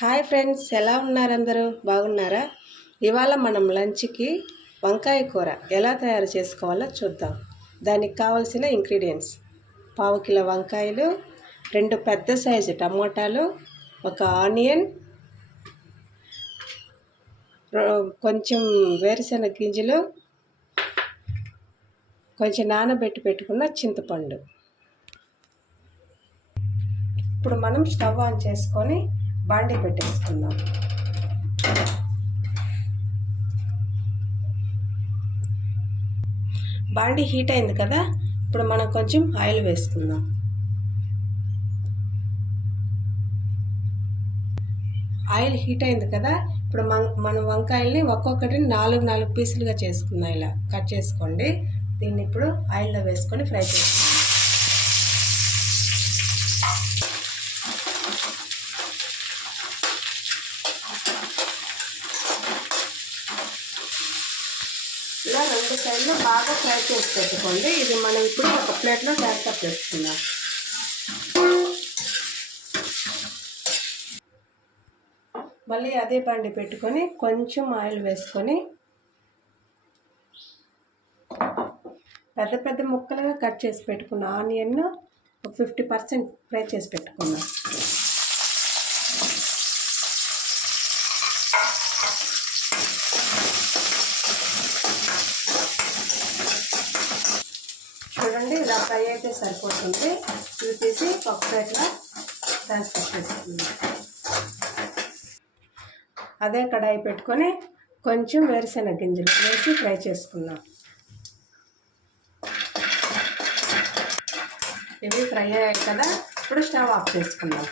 Hi friends, ఎలా ఉన్నారు? అందరూ బాగున్నారా? ఇవాళ మనం లంచ్కి వంకాయ కూర ఎలా తయారు చేసుకోవాలో చూద్దాం. దానికి కావాల్సిన ఇంగ్రీడియంట్స్: పావు కిలో వంకాయలు, 2 పెద్ద సైజు టమోటాలు, ఒక ఆనియన్, కొంచెం వేరుశెనగ గింజలు, కొంచెం నానబెట్టి పెట్టుకున్న చింతపండు. ఇప్పుడు మనం స్టవ్ ఆన్ చేసుకొని బాండీ పెట్టేసుకుందాం. బాండీ హీట్ అయింది కదా, ఇప్పుడు మనం కొంచెం ఆయిల్ వేసుకుందాం. ఆయిల్ హీట్ అయింది కదా, ఇప్పుడు మనం వంకాయల్ని ఒక్కొక్కటి 4 పీసులుగా చేసుకుందాం. ఇలా కట్ చేసుకోండి. దీన్ని ఇప్పుడు ఆయిల్లో వేసుకొని ఫ్రై చేసుకుందాం. ఇలా 2 సైడ్లు బాగా ఫ్రై చేసి పెట్టుకోండి. ఇది మనం ఇప్పుడు ఒక ప్లేట్లో ట్రాన్స్ఫర్ చేసుకుందాం. మళ్ళీ అదే బండి పెట్టుకొని కొంచెం ఆయిల్ వేసుకొని పెద్ద ముక్కలుగా కట్ చేసి పెట్టుకున్న ఆనియన్ ఒక 50% ఫ్రై చేసి పెట్టుకున్నాం. చూడండి, ఇలా ఫ్రై అయితే సరిపోతుంది. ఇవి తీసి ఒక ప్లేట్లో ట్రాన్స్ఫర్ చేసుకుందాం. అదే కడాయి పెట్టుకొని కొంచెం వేరుశెనగ గింజలు వేసి ఫ్రై చేసుకుందాం. ఇవి ఫ్రై అయ్యాయి కదా, ఇప్పుడు స్టవ్ ఆఫ్ చేసుకుందాం.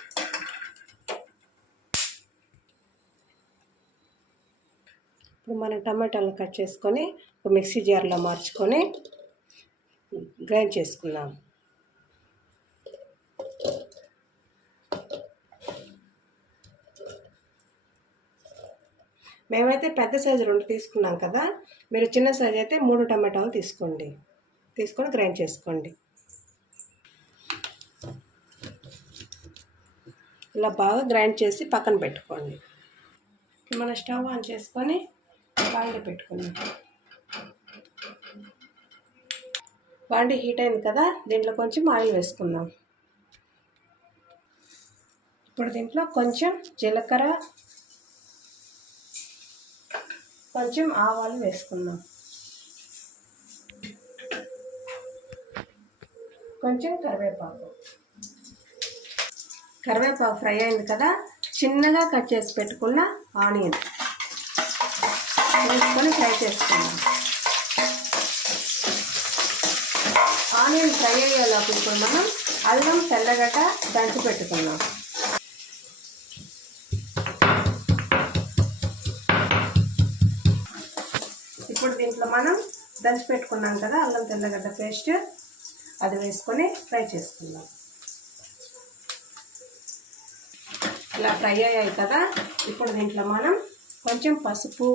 ఇప్పుడు మనం టమాటాలు కట్ చేసుకొని ఒక మిక్సీ జార్లో మార్చుకొని గ్రైండ్ చేసుకుందాం. మేమైతే పెద్ద సైజు 2 తీసుకున్నాం కదా, మీరు చిన్న సైజు అయితే 3 టమాటాలు తీసుకొని గ్రైండ్ చేసుకోండి. ఇలా బాగా గ్రైండ్ చేసి పక్కన పెట్టుకోండి. మన స్టవ్ ఆన్ చేసుకొని బాండీ పెట్టుకుందాం. బాండీ హీట్ అయింది కదా, దీంట్లో కొంచెం ఆయిల్ వేసుకుందాం. ఇప్పుడు దీంట్లో కొంచెం జీలకర్ర, కొంచెం ఆవాలు వేసుకుందాం. కొంచెం కరివేపాకు ఫ్రై అయింది కదా, చిన్నగా కట్ చేసి పెట్టుకున్న ఆనియన్ వేసుకొని ఫ్రై చేసుకుందాం. ఆనియన్ ఫ్రై అయ్యేలోపు ఇప్పుడు మనం అల్లం, తెల్లగడ్డ దంచి పెట్టుకుందాం. ఇప్పుడు దీంట్లో మనం దంచి పెట్టుకున్నాం కదా అల్లం తెల్లగడ్డ పేస్ట్, అది వేసుకొని ఫ్రై చేసుకుందాం. ఇలా ఫ్రై అయ్యాయి కదా, ఇప్పుడు దీంట్లో మనం కొంచెం పసుపు,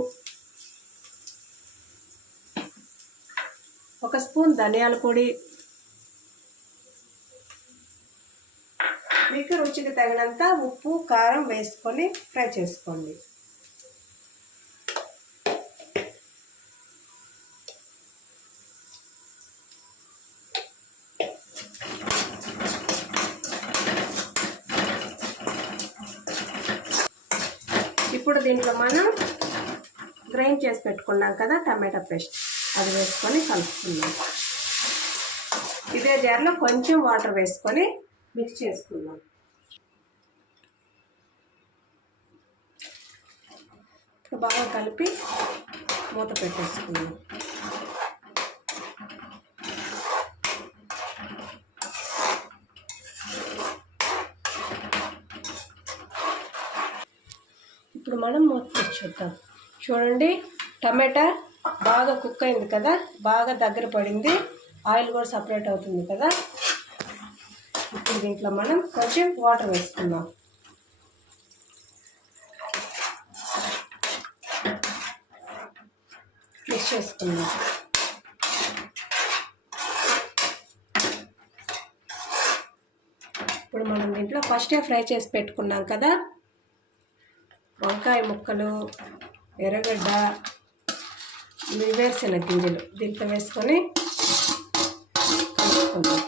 1 స్పూన్ ధనియాల పొడి, మీకు రుచికి తగినంత ఉప్పు, కారం వేసుకొని ఫ్రై చేసుకోండి. ఇప్పుడు దీంట్లో మనం గ్రైండ్ చేసి పెట్టుకున్నాం కదా టమాటా పేస్ట్, అది వేసుకొని కలుపుకుందాం. ఇదే జార్లో కొంచెం వాటర్ వేసుకొని మిక్స్ చేసుకుందాం. బాగా కలిపి మూత పెట్టేసుకుందాం. ఇప్పుడు మనం మూత తెచ్చుద్దాం. చూడండి, టమాటా బాగా కుక్ అయింది కదా, బాగా దగ్గర పడింది, ఆయిల్ కూడా సపరేట్ అవుతుంది కదా. ఇప్పుడు దీంట్లో మనం కొంచెం వాటర్ వేసుకుందాం. మిక్స్ చేసుకుందాం. ఇప్పుడు మనం దీంట్లో ఫస్టే ఫ్రై చేసి పెట్టుకున్నాం కదా, వంకాయ ముక్కలు, ఎర్రగడ్డ, వేరుశెనగ గింజలు దీంట్లో వేసుకొని కలుపుకుందాం.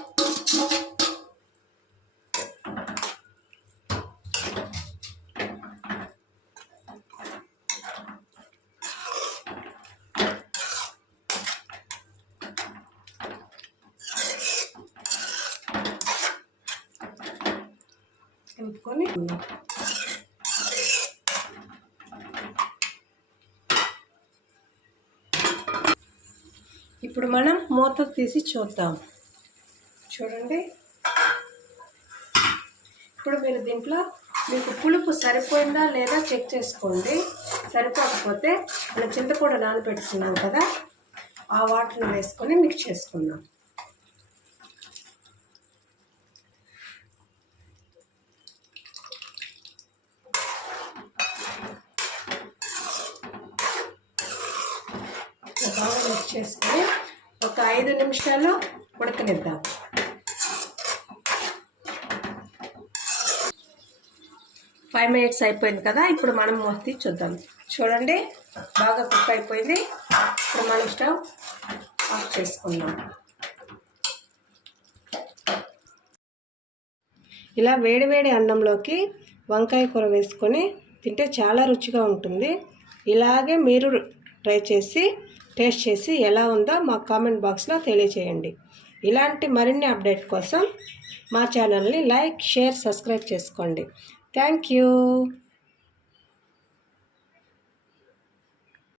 కలుపుకొని ఇప్పుడు మనం మూత తీసి చూద్దాం. చూడండి, ఇప్పుడు మీరు దీంట్లో మీకు పులుపు సరిపోయిందా లేదా చెక్ చేసుకోండి. సరిపోకపోతే మనం చింతపండు నానబెట్టుకున్నాం కదా, ఆ వాటర్ని వేసుకొని మిక్స్ చేసుకుందాం. బాగా మిక్స్ చేసుకొని ఒక 5 నిమిషాలు ఉడకనిద్దాం. ఫైవ్ మినిట్స్ అయిపోయింది కదా, ఇప్పుడు మనం మూత తీసి చూద్దాం. చూడండి, బాగా కుక్ అయిపోయింది. ఇప్పుడు మనం స్టవ్ ఆఫ్ చేసుకుందాం. ఇలా వేడివేడి అన్నంలోకి వంకాయ కూర వేసుకొని తింటే చాలా రుచిగా ఉంటుంది. ఇలాగే మీరు ట్రై చేసి టేస్ట్ చేసి ఎలా ఉందో మా కామెంట్ బాక్స్లో తెలియచేయండి. ఇలాంటి మరిన్ని అప్డేట్ కోసం మా ఛానల్ని లైక్, షేర్, సబ్స్క్రైబ్ చేసుకోండి. Thank you.